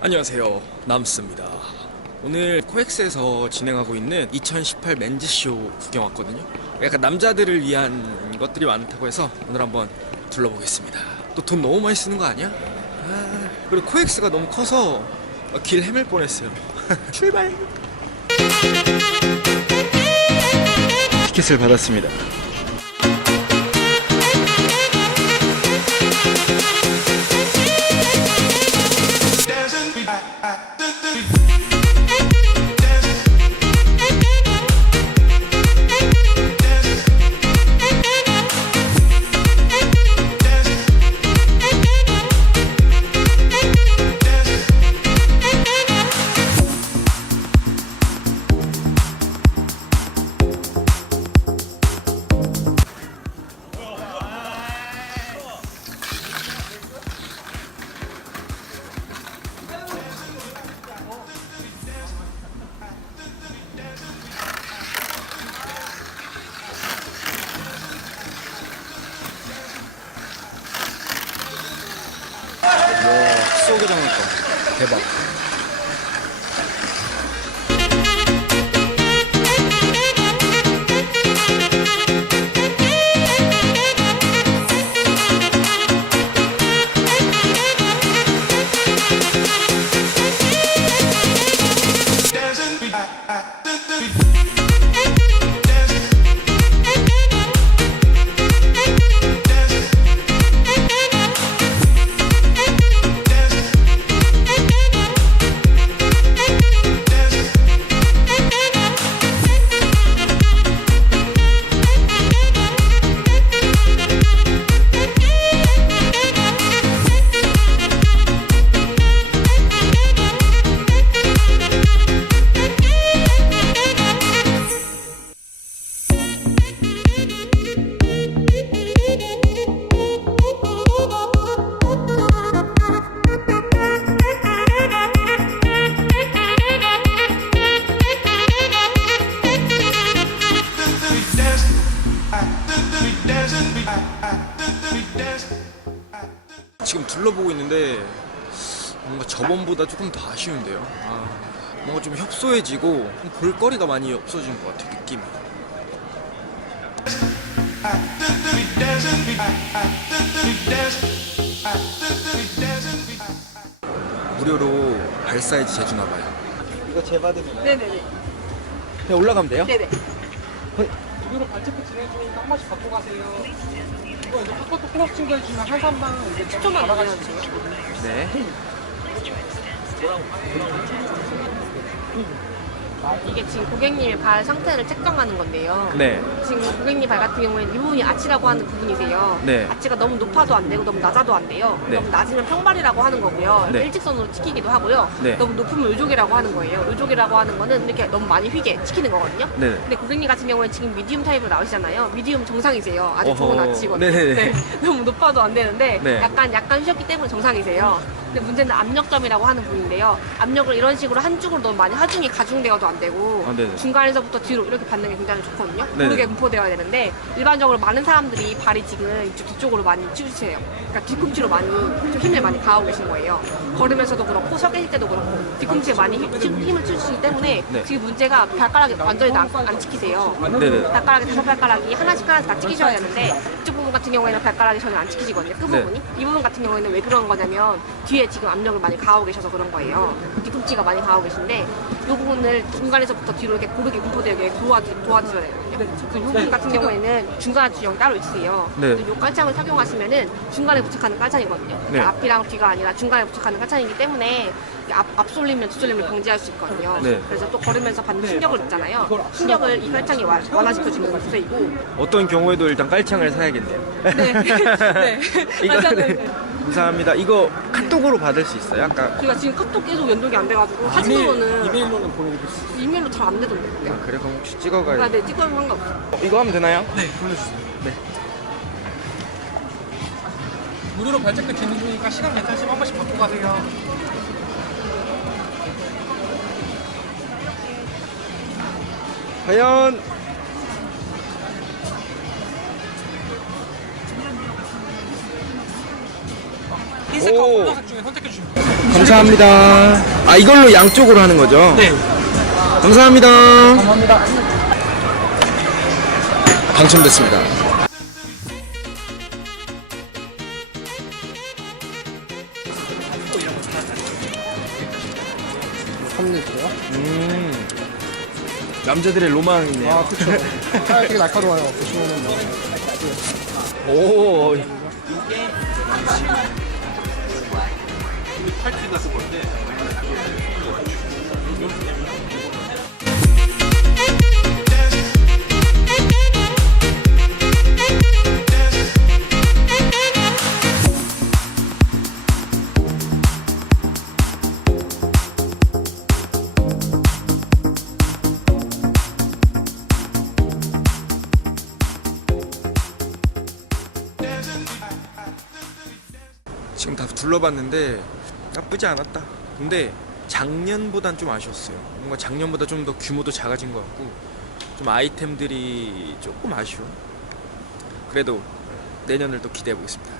안녕하세요. 남스입니다. 오늘 코엑스에서 진행하고 있는 2018 맨즈쇼 구경 왔거든요. 약간 남자들을 위한 것들이 많다고 해서 오늘 한번 둘러보겠습니다. 또 돈 너무 많이 쓰는 거 아니야? 아, 그리고 코엑스가 너무 커서 길 헤맬 뻔했어요. 출발 티켓을 받았습니다 게 장난감. 대박 지금 둘러보고 있는데 뭔가 저번보다 조금 더 아쉬운데요. 아, 뭔가 좀 협소해지고 좀 볼거리가 많이 없어진 것 같아요. 느낌. 무료로 발 사이즈 재주나 봐요. 이거 재받으면 네네네. 그냥 올라가면 돼요? 네네. 무 료로 발제표 진행 중이니까 한 번씩 갖고 가세요. 이거 이제 카카오톡 플러스 친구해 주면 한 산당 이제 10초만 알아가실 알아가주세요. 수 있어요. 네. 이게 지금 고객님의 발 상태를 측정하는 건데요. 네. 지금 고객님 발 같은 경우에는 이 부분이 아치라고 하는 부분이세요. 네. 아치가 너무 높아도 안 되고 너무 낮아도 안 돼요. 네. 너무 낮으면 평발이라고 하는 거고요. 네. 일직선으로 찍히기도 하고요. 네. 너무 높으면 요족이라고 하는 거예요. 요족이라고 하는 거는 이렇게 너무 많이 휘게 찍히는 거거든요. 네. 근데 고객님 같은 경우에는 지금 미디움 타입으로 나오시잖아요. 미디움 정상이세요. 아주 좋은 어허. 아치거든요. 네네 네. 너무 높아도 안 되는데 네. 약간 약간 휘었기 때문에 정상이세요. 근데 문제는 압력점이라고 하는 부분인데요. 압력을 이런 식으로 한 쪽으로 너무 많이 하중이 가중되어도 안 되고 아, 네네. 중간에서부터 뒤로 이렇게 받는 게 굉장히 좋거든요. 네네. 고르게 분포되어야 되는데 일반적으로 많은 사람들이 발이 지금 이쪽 뒤쪽으로 많이 치우세요. 그러니까 뒤꿈치로 많이 좀 힘을 많이 가하고 계신 거예요. 걸으면서도 그렇고 서 계실 때도 그렇고 뒤꿈치에 많이 힘, 힘을 치우시기 때문에 네. 지금 문제가 발가락이 완전히 다 안, 안 찍히세요. 네네. 발가락이 다섯 발가락이 하나씩 하나씩 다 찍히셔야 되는데 이쪽 부분 같은 경우에는 발가락이 전혀 안 찍히시거든요. 끝 네. 부분이 이 부분 같은 경우에는 왜 그런 거냐면 뒤에 지금 압력을 많이 가하고 계셔서 그런 거예요. 뒤꿈치가 많이 가하고 계신데 이 부분을 중간에서부터 뒤로 이렇게 고르게 분포되게 도와주, 도와주셔야 되거든요. 그 부분 같은 경우에는 중간 주형 따로 있으세요. 네. 이 깔창을 착용하시면은 중간에 부착하는 깔창이거든요. 네. 앞이랑 뒤가 아니라 중간에 부착하는 깔창이기 때문에 앞, 앞솔림면 뒷솔림을 방지할 수 있거든요. 네. 그래서 또 걸으면서 받는 충격을 있잖아요. 충격을 이 깔창이 와- 완화시켜주는 구세이고 어떤 경우에도 일단 깔창을 사야겠네요. 네. 네. 이거 맞아요. 네. 감사합니다. 이거 카톡으로 받을 수 있어요? 아까 제가 지금 카톡 계속 연동이 안 돼가지고 사진으로는 이메일로는 보내드릴 수 있어요. 이메일로 잘 안 되던데. 아, 그래 그럼 혹시 아, 찍어가요? 네, 찍어도 상관없어. 어, 이거 하면 되나요? 네, 보내주세요. 네. 무료로 발제크 진행 중이니까 시간 괜찮으시면 한 번씩 받고 가세요. 과연 흰색과 오. 검정색 중에 선택해 주시면 돼요. 감사합니다. 아 이걸로 양쪽으로 하는 거죠? 네. 감사합니다. 감사합니다. 당첨됐습니다. 컴퓨터요? 음 남자들의 로망이네요. 아, 그쵸. 아, 되게 날카로워요. 보시면은 뭐. 오 지금 다 둘러봤는데 나쁘지 않았다. 근데 작년보단 좀 아쉬웠어요. 뭔가 작년보다 좀 더 규모도 작아진 것 같고 좀 아이템들이 조금 아쉬워. 그래도 내년을 또 기대해 보겠습니다.